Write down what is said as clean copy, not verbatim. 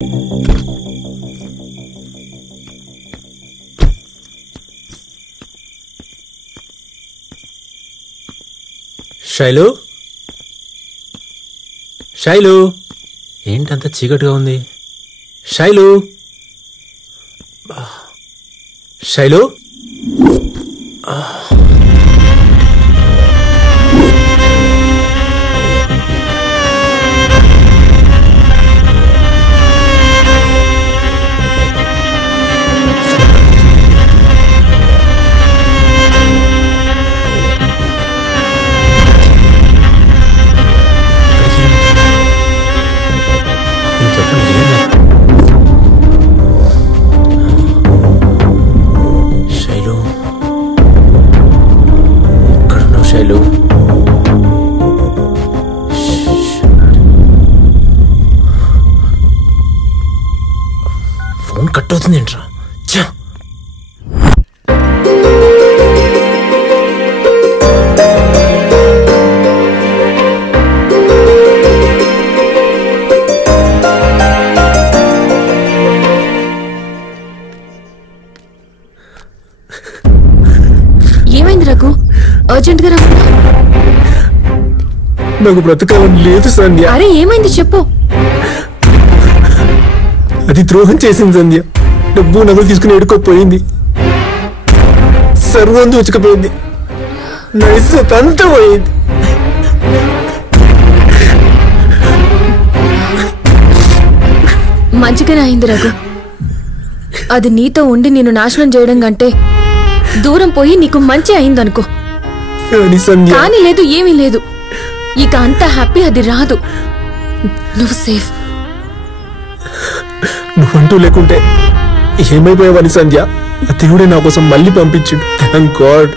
శైలు, శైలు, ఏంటంత చీకటిగా ఉంది? Shailu, Shailu, phone cut అవుతుంది ఏంట్రా? ఏమైంది రఘు? అర్జెంట్ గా రమ్మన్నా. నాకు బ్రతకాలని లేదు సంధ్య. అరే ఏమైంది చెప్పు. అది ద్రోహం చేసింది సంధ్య. డబ్బు నగలు తీసుకుని ఎడుకోపోయింది, సర్వం దోచుకుపోయింది, నైసంతా పోయింది. మంచిగానే అయింది రఘు. అది నీతో ఉండి నిన్ను నాశనం చేయడం కంటే దూరం పోయి నీకు మంచి అయిందనుకో. కానీ లేదు, ఏమీ లేదు. ఇక అంత హ్యాపీ అది రాదు. నువ్వు సేఫ్. నువ్వంటూ లేకుంటే ఏమైపోయావని సంధ్య. ఆ దేవుడే నా కోసం మళ్ళీ పంపించిండు. Thank God.